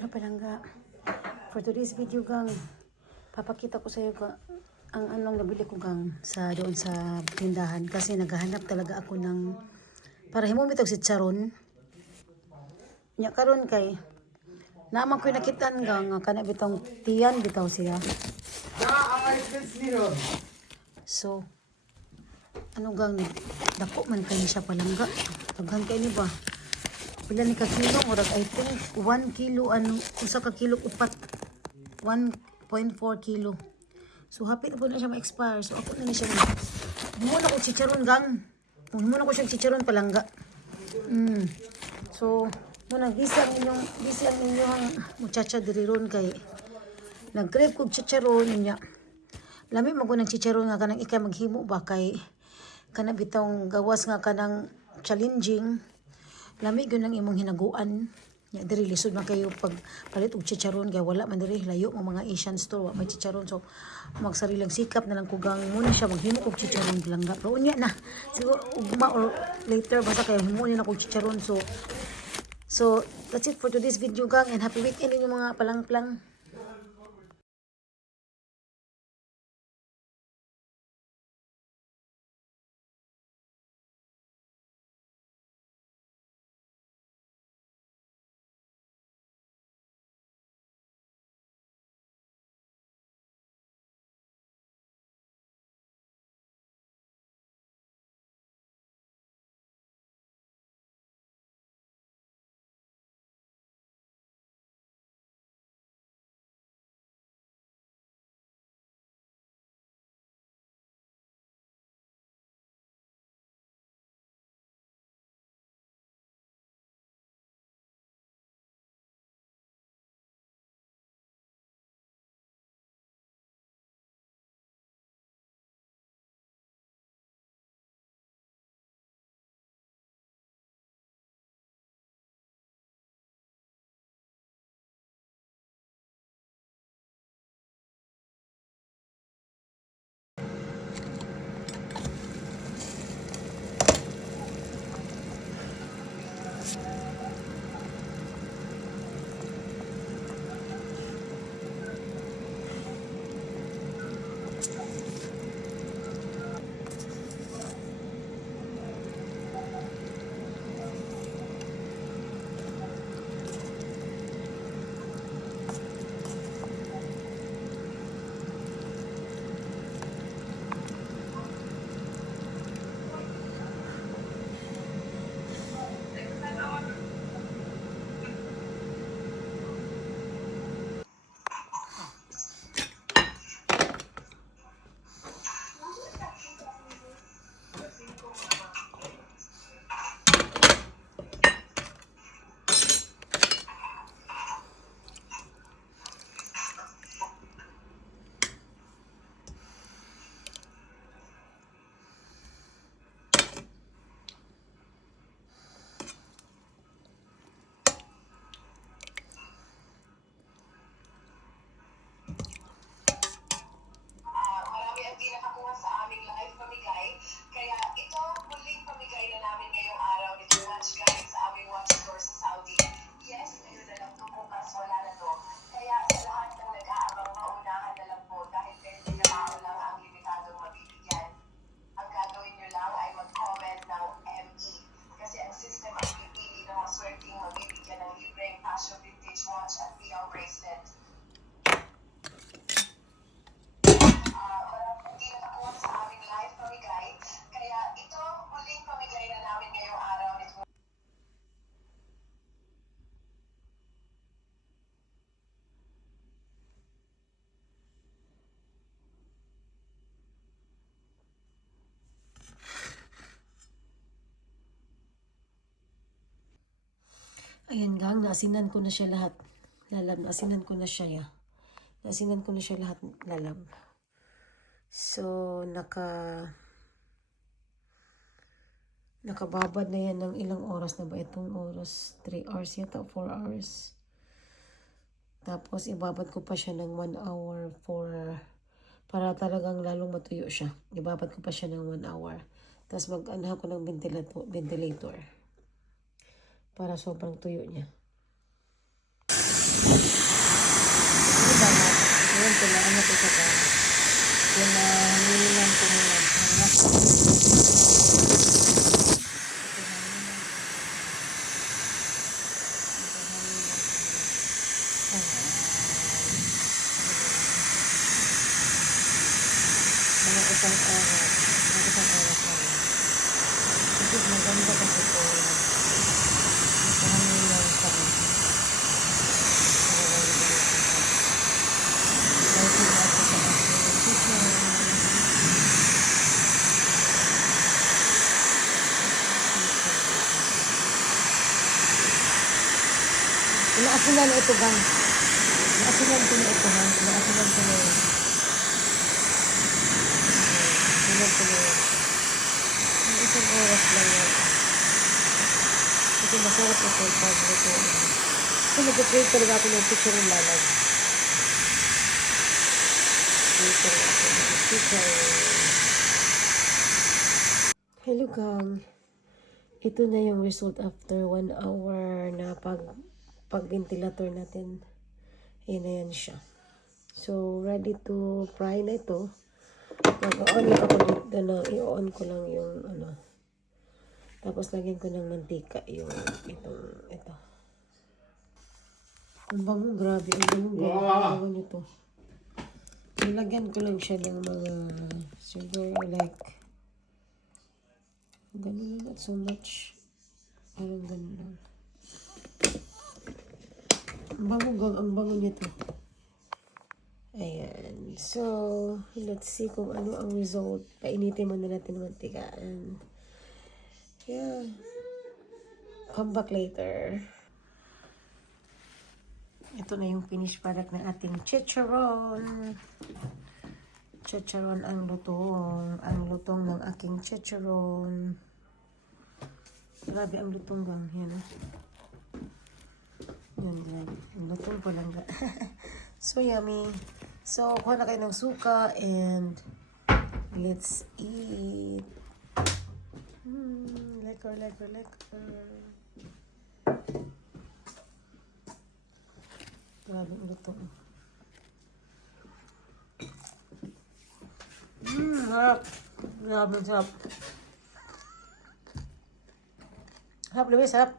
Hello palangga. For today's video gang, papakita ko sa iyo ang anong nabili ko gang sa doon sa tindahan kasi naghahanap talaga ako ng para himo mitog si Charon. Nya karon kay naman ko nakitaan gang kana bitong tiyan bitaw siya. So ano gang dako man kay siya palangga. Taghan kay ni ba? Pila ni ka kilo murag I think 1 kilo ano usa ka kilo upat 1.4 kilo. So hapit po na siya ma-expire. So ako na siya. Muna ko chicharon gang. Muna ko siya chicharon palangga. So muna gisang inyong muchacha diri ron kay nag-crave kog chicharon niya. Lami man ko ng chicharon nga kanang ikay maghimo ba kay kana bitong gawas nga kanang challenging. Lami gyud nang imong hinaguan. Ya diri lisod man kayo pag palit og chicharon kay wala man diri layo mo mga Asian store wa may chicharon. So magsarilang sikap na lang kugang muna siya maghimo og chicharon langga. Pero unya na siguro ugma or later basta kay himo ni na og chicharon. So that's it for today's video gang, and happy weekend ninyo mga palang-palang. Ayan gang, naasinan ko na siya lahat. Lalab, naasinan ko na siya ya. Naasinan ko na siya lahat lalab. So, nakababad na yan ng ilang oras na ba itong oras? 3 hours yata, 4 hours. Tapos, ibabad ko pa siya ng 1 hour para talagang lalong matuyo siya. Ibabad ko pa siya ng 1 hour. Tapos, mag-anha ko ng ventilator. Para sobrang tuyo niya. ko na ano ko sa ka. Yung hinilang ko muna. Mga isang oras. Mga isang oras na lang. Kasi maganda kasi po. Hinilang sa inaasinan na ito bang? Inaasinan ko na ito ha? Inaasinan ko na yun. Inaasinan ko na yun. Yung isang oras lang yan. Kasi masarap ito pag ito. Kasi nag-crave talaga ako ng picture ng lalag. Crave talaga ako ng picture. Hello gang. Ito na yung result after 1 hour na pag-ventilator natin. Ayan na yan siya. So, ready to fry na ito. Mag-on lang ako dito na i-on ko lang yung ano. Tapos lagyan ko ng mantika yung ito. Ang bango, grabe. Ang bango nito. Nilagyan ko lang siya ng mga siguro like ganun lang, not so much. Parang ganun lang. Ang bango nito. Ayan. So, let's see kung ano ang result. Painitin muna natin ng mantika. And, yeah. Come back later. Ito na yung finished product ng ating chicharon. Chicharon ang lutong. Ang lutong ng aking chicharon. Grabe ang lutong gang. Yan. Yan, grabe. Ang lutong ko lang. So yummy. So, kuha na kayo ng suka and let's eat. Lekker. Grabe ang lutong. Sarap. Grabe, sarap. Sarap, Luis, sarap.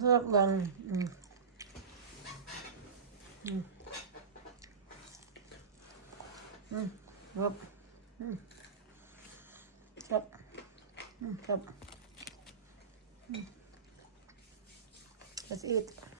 Sarap lang. Sarap. Sarap. Sarap. Let's eat.